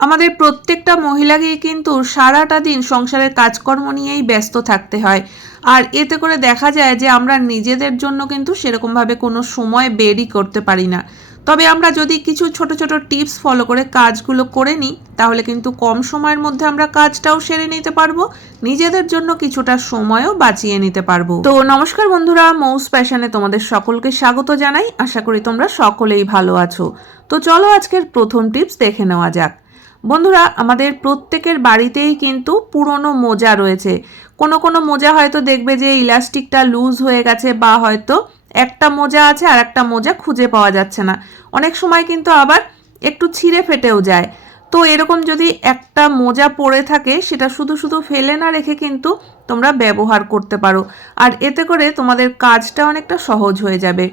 আমাদের প্রত্যেকটা মহিলাকেই কিন্তু সারাটা দিন সংসারের কাজকর্ম নিয়েই ব্যস্ত থাকতে হয়। আর এতে করে দেখা যায় যে আমরা নিজেদের জন্য কিন্তু সেরকমভাবে কোনো সময় বেরই করতে পারি না। তবে আমরা যদি কিছু ছোট ছোট টিপস ফলো করে কাজগুলো করে নিই, তাহলে কিন্তু কম সময়ের মধ্যে আমরা কাজটাও সেরে নিতে পারব, নিজেদের জন্য কিছুটা সময়ও বাঁচিয়ে নিতে পারব। তো নমস্কার বন্ধুরা, মৌস প্যাশনে তোমাদের সকলকে স্বাগত জানাই। আশা করি তোমরা সকলেই ভালো আছো। তো চলো আজকের প্রথম টিপস দেখে নেওয়া যাক। বন্ধুরা, আমাদের প্রত্যেকের বাড়িতেই কিন্তু পুরনো মোজা রয়েছে। কোনো কোনো মোজা হয়তো দেখবে যে ইলাস্টিকটা লুজ হয়ে গেছে বা হয়তো একটা মোজা আছে আর একটা মোজা খুঁজে পাওয়া যাচ্ছে না। অনেক সময় কিন্তু আবার একটু ছিঁড়ে ফেটেও যায়। তো এরকম যদি একটা মোজা পড়ে থাকে, সেটা শুধু শুধু ফেলে না রেখে কিন্তু তোমরা ব্যবহার করতে পারো। আর এতে করে তোমাদের কাজটা অনেকটা সহজ হয়ে যাবে।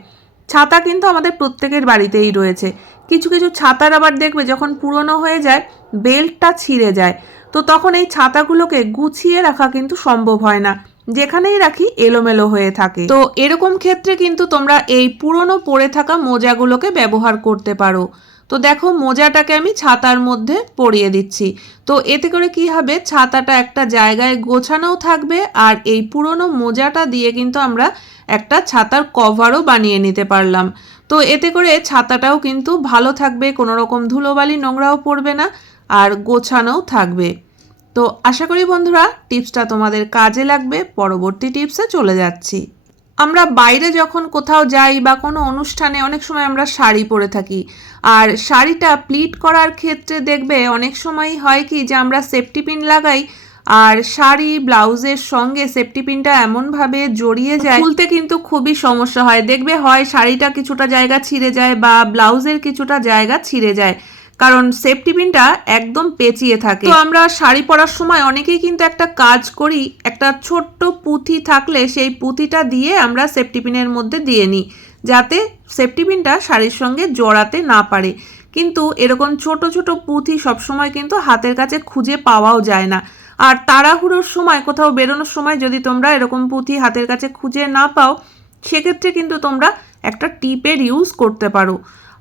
ছাতা কিন্তু আমাদের প্রত্যেকের বাড়িতেই রয়েছে। কিছু কিছু ছাতার আবার দেখবে যখন পুরনো হয়ে যায়, বেল্টটা ছিঁড়ে যায়। তো তখন এই ছাতাগুলোকে গুছিয়ে রাখা কিন্তু সম্ভব হয় না। যেখানেই রাখি এলোমেলো হয়ে থাকে। তো এরকম ক্ষেত্রে কিন্তু তোমরা এই পুরনো পড়ে থাকা মোজাগুলোকে ব্যবহার করতে পারো। তো দেখো মোজাটাকে আমি ছাতার মধ্যে পরিয়ে দিচ্ছি। তো এতে করে কি হবে? ছাতাটা একটা জায়গায় গোছানোও থাকবে আর এই পুরনো মোজাটা দিয়ে কিন্তু আমরা একটা ছাতার কভারও বানিয়ে নিতে পারলাম। তো এতে করে ছাতাটাও কিন্তু ভালো থাকবে, কোনো রকম ধুলোবালি নোংরাও পড়বে না আর গোছানোও থাকবে। তো আশা করি বন্ধুরা, টিপসটা তোমাদের কাজে লাগবে। পরবর্তী টিপসে চলে যাচ্ছি। আমরা বাইরে যখন কোথাও যাই বা কোনো অনুষ্ঠানে অনেক সময় আমরা শাড়ি পরে থাকি। আর শাড়িটা প্লিট করার ক্ষেত্রে দেখবে অনেক সময় হয় কি যে আমরা সেফটি পিন লাগাই আর শাড়ি, ব্লাউজের সঙ্গে সেফটি পিনটা এমনভাবে জড়িয়ে যায়, খুলতে কিন্তু খুবই সমস্যা হয়। দেখবে হয় শাড়িটা কিছুটা জায়গা ছিঁড়ে যায় বা ব্লাউজের কিছুটা জায়গা ছিঁড়ে যায়। কারণ সেফটি পিনটা একদম পেঁচিয়ে থাকে। তো আমরা শাড়ি পরার সময় অনেকেই কিন্তু একটা কাজ করি, একটা ছোট্ট পুঁথি থাকলে সেই পুঁথিটা দিয়ে আমরা সেফটি পিনের মধ্যে দিয়ে নিই, যাতে সেফটি পিনটা শাড়ির সঙ্গে জড়াতে না পারে। কিন্তু এরকম ছোট ছোট পুঁথি সবসময় কিন্তু হাতের কাছে খুঁজে পাওয়াও যায় না। আর তাড়াহুড়োর সময়, কোথাও বেরোনোর সময় যদি তোমরা এরকম পুঁথি হাতের কাছে খুঁজে না পাও, সেক্ষেত্রে কিন্তু তোমরা একটা টিপের ইউজ করতে পারো।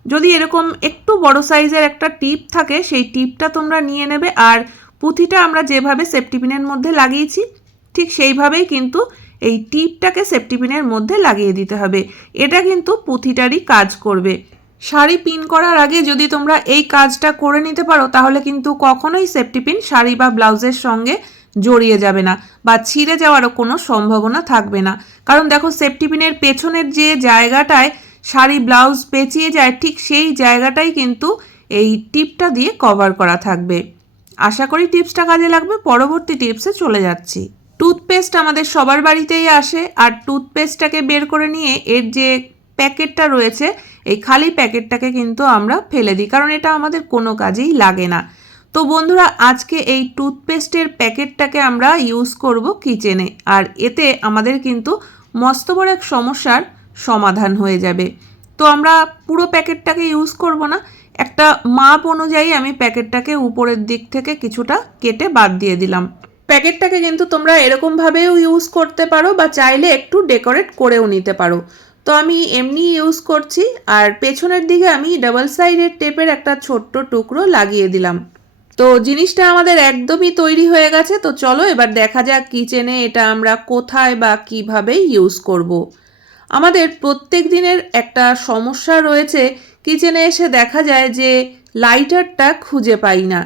যদি এরকম একটু বড় সাইজের একটা টিপ থাকে, সেই টিপটা তোমরা নিয়ে নেবে। আর পুঁথিটা আমরা যেভাবে সেফটিপিনের মধ্যে লাগিয়েছি, ঠিক সেইভাবেই কিন্তু এই টিপটাকে সেফটিপিনের মধ্যে লাগিয়ে দিতে হবে। এটা কিন্তু পুঁথিটারই কাজ করবে। শাড়ি পিন করার আগে যদি তোমরা এই কাজটা করে নিতে পারো, তাহলে কিন্তু কখনোই সেফটি পিন শাড়ি বা ব্লাউজের সঙ্গে জড়িয়ে যাবে না বা ছিঁড়ে যাওয়ারও কোনো সম্ভাবনা থাকবে না। কারণ দেখো সেফটি পিনের পেছনের যে জায়গাটায় শাড়ি, ব্লাউজ পেঁচিয়ে যায়, ঠিক সেই জায়গাটাই কিন্তু এই টিপটা দিয়ে কভার করা থাকবে। আশা করি টিপসটা কাজে লাগবে। পরবর্তী টিপসে চলে যাচ্ছি। টুথপেস্ট আমাদের সবার বাড়িতেই আসে আর টুথপেস্টটাকে বের করে নিয়ে এর যে প্যাকেটটা রয়েছে, এই খালি প্যাকেটটাকে কিন্তু আমরা ফেলে দিই, কারণ এটা আমাদের কোনো কাজেই লাগে না। তো বন্ধুরা, আজকে এই টুথপেস্টের প্যাকেটটাকে আমরা ইউজ করব কিচেনে আর এতে আমাদের কিন্তু মস্ত বড় এক সমস্যার সমাধান হয়ে যাবে। তো আমরা পুরো প্যাকেটটাকে ইউজ করব না, একটা মাপ অনুযায়ী আমি প্যাকেটটাকে উপরের দিক থেকে কিছুটা কেটে বাদ দিয়ে দিলাম। প্যাকেটটাকে কিন্তু তোমরা এরকমভাবেও ইউজ করতে পারো বা চাইলে একটু ডেকোরেট করেও নিতে পারো। তো আমি এমনি ইউজ করছি, আর পেছনের দিকে আমি ডাবল সাইডের টেপের একটা ছোট্ট টুকরো লাগিয়ে দিলাম। তো জিনিসটা আমাদের একদমই তৈরি হয়ে গেছে, তো চলো এবার দেখা যাক কিচেনে এটা আমরা কোথায় বা কীভাবে ইউজ করব। আমাদের প্রত্যেক দিনের একটা সমস্যা রয়েছে। কিচেনে এসে দেখা যায় যে লাইটারটা খুঁজে পাই না।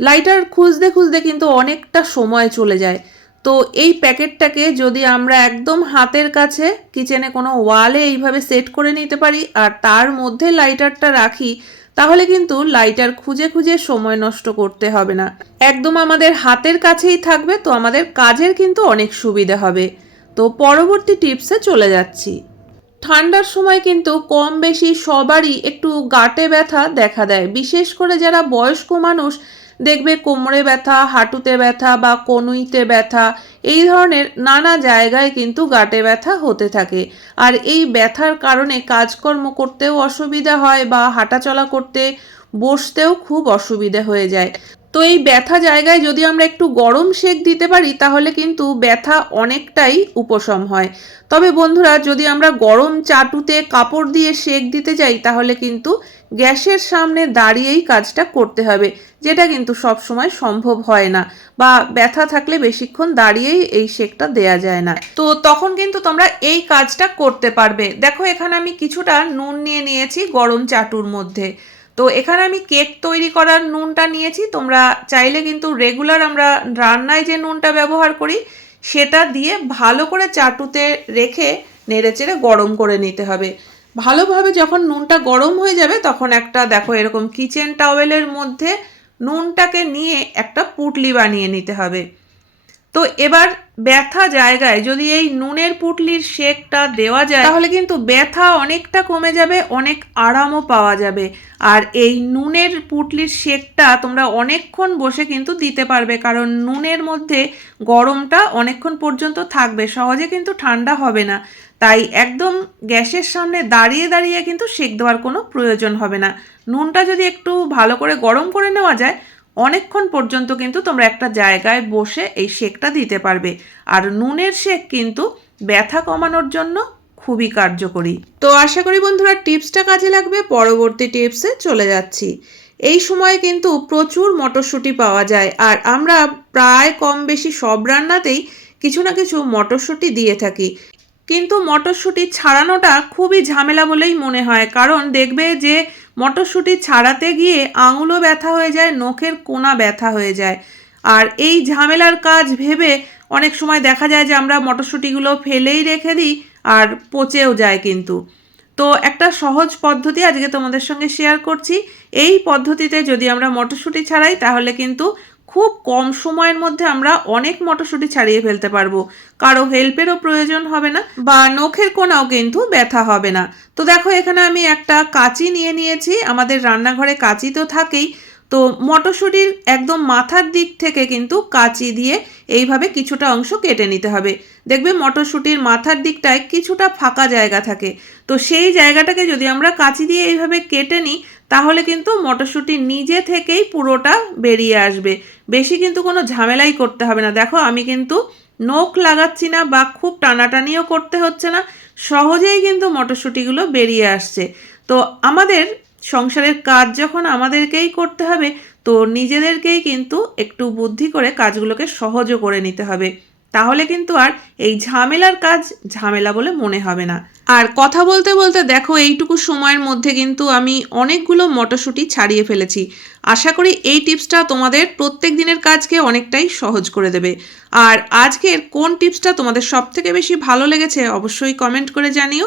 লাইটার খুঁজতে খুঁজতে কিন্তু অনেকটা সময় চলে যায়। তো এই প্যাকেটটাকে যদি আমরা একদম হাতের কাছে কিচেনে কোনো ওয়ালে এইভাবে সেট করে নিতে পারি আর তার মধ্যে লাইটারটা রাখি, তাহলে কিন্তু লাইটার খুঁজে খুঁজে সময় নষ্ট করতে হবে না। একদম আমাদের হাতের কাছেই থাকবে, তো আমাদের কাজের কিন্তু অনেক সুবিধা হবে। তো পরবর্তী টিপসে চলে যাচ্ছি। ঠান্ডার সময় কিন্তু কম বেশি সবারই একটু গাটে ব্যথা দেখা দেয়। বিশেষ করে যারা বয়স্ক মানুষ দেখবে কোমরে ব্যথা, হাঁটুতে ব্যথা বা কনুইতে ব্যথা, এই ধরনের নানা জায়গায় কিন্তু গাটে ব্যথা হতে থাকে। আর এই ব্যথার কারণে কাজকর্ম করতেও অসুবিধা হয় বা হাঁটাচলা করতে, বসতেও খুব অসুবিধা হয়ে যায়। তো এই ব্যথা জায়গায় যদি আমরা একটু গরম সেক দিতে পারি, তাহলে কিন্তু ব্যথা অনেকটাই উপশম হয়। তবে বন্ধুরা, যদি আমরা গরম চাটুতে কাপড় দিয়ে সেক দিতে যাই, তাহলে কিন্তু গ্যাসের সামনে দাঁড়িয়েই কাজটা করতে হবে, যেটা কিন্তু সব সময় সম্ভব হয় না বা ব্যথা থাকলে বেশিক্ষণ দাঁড়িয়েই এই শেকটা দেয়া যায় না। তো তখন কিন্তু তোমরা এই কাজটা করতে পারবে। দেখো, এখানে আমি কিছুটা নুন নিয়ে নিয়েছি গরম চাটুর মধ্যে। তো এখানে আমি কেক তৈরি করার নুনটা নিয়েছি। তোমরা চাইলে কিন্তু রেগুলার আমরা রান্নায় যে নুনটা ব্যবহার করি, সেটা দিয়ে ভালো করে চাটুতে রেখে নেড়েচেড়ে গরম করে নিতে হবে। ভালোভাবে যখন নুনটা গরম হয়ে যাবে, তখন একটা দেখো এরকম কিচেন টাওয়েলের মধ্যে নুনটাকে নিয়ে একটা পুটলি বানিয়ে নিতে হবে। তো এবার ব্যথা জায়গায় যদি এই নুনের পুটলির শেকটা দেওয়া যায়, তাহলে কিন্তু ব্যথা অনেকটা কমে যাবে, অনেক আরামও পাওয়া যাবে। আর এই নুনের পুটলির শেকটা তোমরা অনেকক্ষণ বসে কিন্তু দিতে পারবে, কারণ নুনের মধ্যে গরমটা অনেকক্ষণ পর্যন্ত থাকবে, সহজে কিন্তু ঠান্ডা হবে না। তাই একদম গ্যাসের সামনে দাঁড়িয়ে দাঁড়িয়ে কিন্তু সেক দেওয়ার কোনো প্রয়োজন হবে না। নুনটা যদি একটু ভালো করে গরম করে নেওয়া যায় অনেকক্ষণ পর্যন্ত কিন্তু তোমরা একটা জায়গায় বসে এই শেকটা দিতে পারবে। আর নুনের শেক কিন্তু ব্যথা কমানোর জন্য খুবই কার্যকরী। তো আশা করি বন্ধুরা টিপসটা কাজে লাগবে, পরবর্তী টিপসে চলে যাচ্ছি। এই সময়ে কিন্তু প্রচুর মটরশুঁটি পাওয়া যায়, আর আমরা প্রায় কম বেশি সব রান্নাতেই কিছু না কিছু মটরশুঁটি দিয়ে থাকি। কিন্তু মটরশুঁটি ছাড়ানোটা খুবই ঝামেলা বলেই মনে হয়। কারণ দেখবে যে মটরশুঁটি ছাড়াতে গিয়ে আঙুলও ব্যথা হয়ে যায়, নখের কোনা ব্যথা হয়ে যায়। আর এই ঝামেলার কাজ ভেবে অনেক সময় দেখা যায় যে আমরা মটরশুঁটিগুলো ফেলেই রেখে দিই আর পচেও যায় কিন্তু। তো একটা সহজ পদ্ধতি আজকে তোমাদের সঙ্গে শেয়ার করছি। এই পদ্ধতিতে যদি আমরা মটরশুঁটি ছাড়াই তাহলে কিন্তু খুব কম সময়ের মধ্যে আমরা অনেক মটরশুঁটি ছাড়িয়ে ফেলতে পারব। কারও হেল্পেরও প্রয়োজন হবে না বা নখের কোনাও কিন্তু ব্যথা হবে না। তো দেখো, এখানে আমি একটা কাঁচি নিয়ে নিয়েছি। আমাদের রান্নাঘরে কাঁচি তো থাকেই। তো মটরশুঁটির একদম মাথার দিক থেকে কিন্তু কাঁচি দিয়ে এইভাবে কিছুটা অংশ কেটে নিতে হবে। দেখবে মটরশুঁটির মাথার দিকটায় কিছুটা ফাঁকা জায়গা থাকে। তো সেই জায়গাটাকে যদি আমরা কাঁচি দিয়ে এইভাবে কেটে নিই, তাহলে কিন্তু মটরশুঁটি নিজে থেকেই পুরোটা বেরিয়ে আসবে। বেশি কিন্তু কোনো ঝামেলাই করতে হবে না। দেখো, আমি কিন্তু নখ লাগাচ্ছি না বা খুব টানাটানিও করতে হচ্ছে না। সহজেই কিন্তু মটরশুঁটিগুলো বেরিয়ে আসছে। তো আমাদের সংসারের কাজ যখন আমাদেরকেই করতে হবে, তো নিজেদেরকেই কিন্তু একটু বুদ্ধি করে কাজগুলোকে সহজও করে নিতে হবে। তাহলে কিন্তু আর এই ঝামেলার কাজ ঝামেলা বলে মনে হবে না। আর কথা বলতে বলতে দেখো, এইটুকু সময়ের মধ্যে কিন্তু আমি অনেকগুলো মটরশুঁটি ছাড়িয়ে ফেলেছি। আশা করি এই টিপসটা তোমাদের প্রত্যেক দিনের কাজকে অনেকটাই সহজ করে দেবে। আর আজকের কোন টিপসটা তোমাদের সব থেকে বেশি ভালো লেগেছে অবশ্যই কমেন্ট করে জানিও।